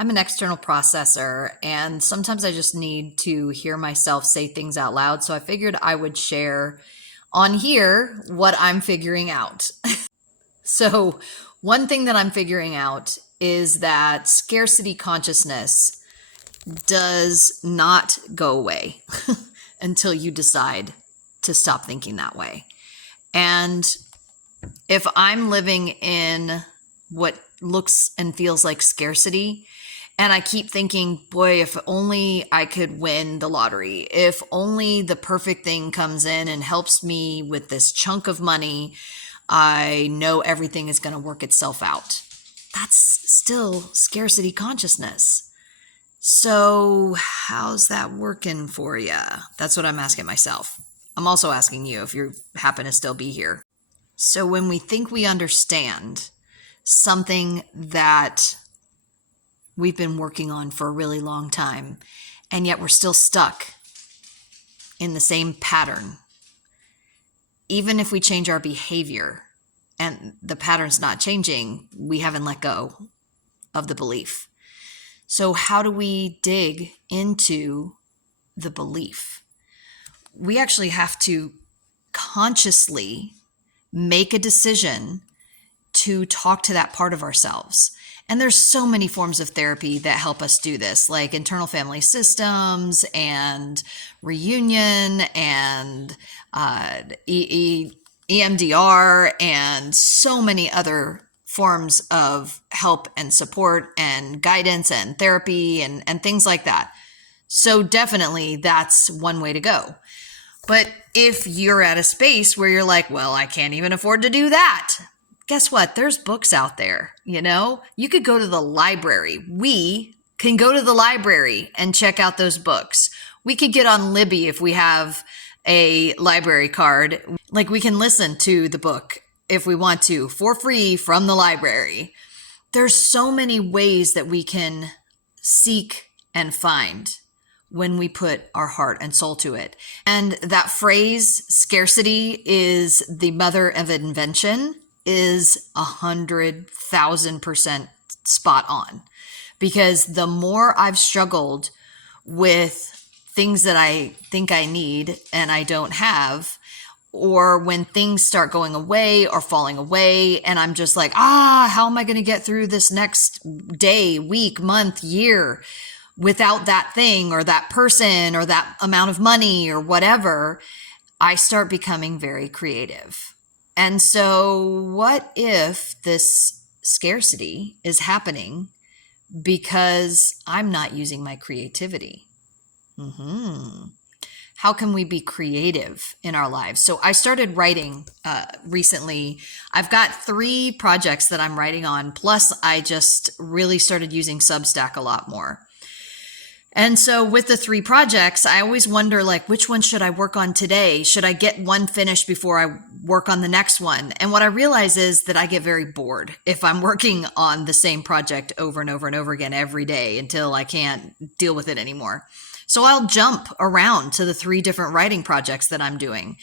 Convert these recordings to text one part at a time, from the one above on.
I'm an external processor, and sometimes I just need to hear myself say things out loud. So I figured I would share on here what I'm figuring out. So, one thing that I'm figuring out is that scarcity consciousness does not go away until you decide to stop thinking that way. And if I'm living in what looks and feels like scarcity, and I keep thinking, boy, if only I could win the lottery, if only the perfect thing comes in and helps me with this chunk of money, I know everything is going to work itself out. That's still scarcity consciousness. So how's that working for you? That's what I'm asking myself. I'm also asking you if you happen to still be here. So when we think we understand something that we've been working on for a really long time, and yet we're still stuck in the same pattern, even if we change our behavior and the pattern's not changing, we haven't let go of the belief. So how do we dig into the belief? We actually have to consciously make a decision to talk to that part of ourselves. And there's so many forms of therapy that help us do this, like internal family systems and reunion and EMDR and so many other forms of help and support and guidance and therapy and things like that. So definitely that's one way to go. But if you're at a space where you're like, well, I can't even afford to do that, guess what? There's books out there, You could go to the library. We can go to the library and check out those books. We could get on Libby if we have a library card. Like, we can listen to the book if we want to for free from the library. There's so many ways that we can seek and find when we put our heart and soul to it. And that phrase, scarcity is the mother of invention, is 100,000% spot on. Because the more I've struggled with things that I think I need and I don't have, or when things start going away or falling away, and I'm just like, how am I going to get through this next day, week, month, year without that thing or that person or that amount of money or whatever, I start becoming very creative. And so what if this scarcity is happening because I'm not using my creativity? How can we be creative in our lives? So I started writing recently. I've got 3 projects that I'm writing on. Plus, I just really started using Substack a lot more. And so with the 3 projects, I always wonder, like, which one should I work on today? Should I get one finished before I work on the next one? And what I realize is that I get very bored if I'm working on the same project over and over and over again every day until I can't deal with it anymore. So I'll jump around to the 3 different writing projects that I'm doing.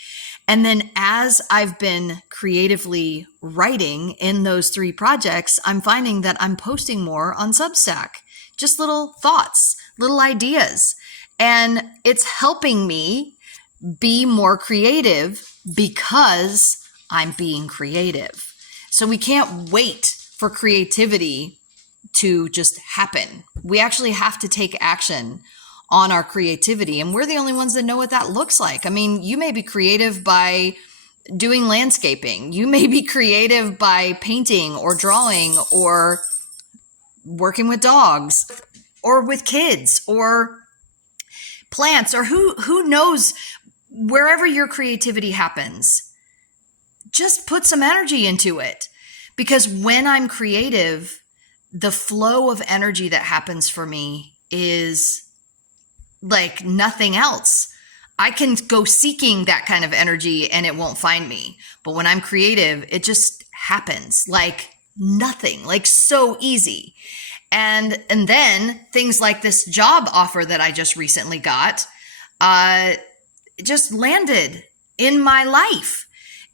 And then as I've been creatively writing in those 3 projects, I'm finding that I'm posting more on Substack. Just little thoughts, little ideas. And it's helping me be more creative because I'm being creative. So we can't wait for creativity to just happen. We actually have to take action on our creativity. And we're the only ones that know what that looks like. I mean, you may be creative by doing landscaping. You may be creative by painting or drawing or working with dogs or with kids or plants, or who knows, wherever your creativity happens, just put some energy into it. Because when I'm creative, the flow of energy that happens for me is like nothing else. I can go seeking that kind of energy and it won't find me. But when I'm creative, it just happens like nothing, like so easy. And then things like this job offer that I just recently got, just landed in my life.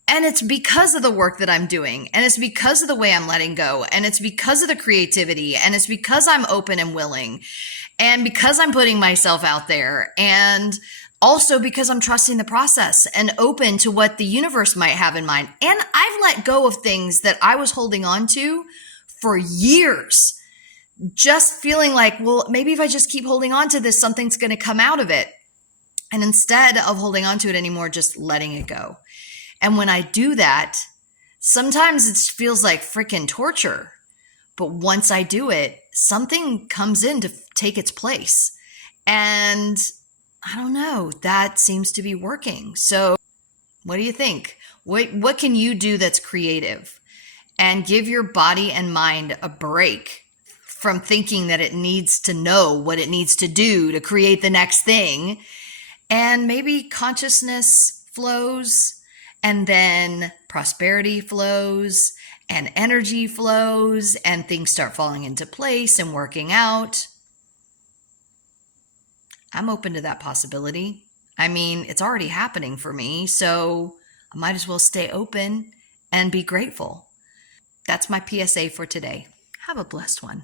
And it's because of the work that I'm doing, and it's because of the way I'm letting go, and it's because of the creativity, and it's because I'm open and willing, and because I'm putting myself out there, and also because I'm trusting the process and open to what the universe might have in mind. And I've let go of things that I was holding on to for years, just feeling like, well, maybe if I just keep holding on to this, something's going to come out of it. And instead of holding on to it anymore, just letting it go. And when I do that, sometimes it feels like freaking torture. But once I do it, something comes in to take its place. And I don't know, that seems to be working. So what do you think? What can you do that's creative? And give your body and mind a break from thinking that it needs to know what it needs to do to create the next thing. And maybe consciousness flows, and then prosperity flows, and energy flows, and things start falling into place and working out. I'm open to that possibility. I mean, it's already happening for me, so I might as well stay open and be grateful. That's my PSA for today. Have a blessed one.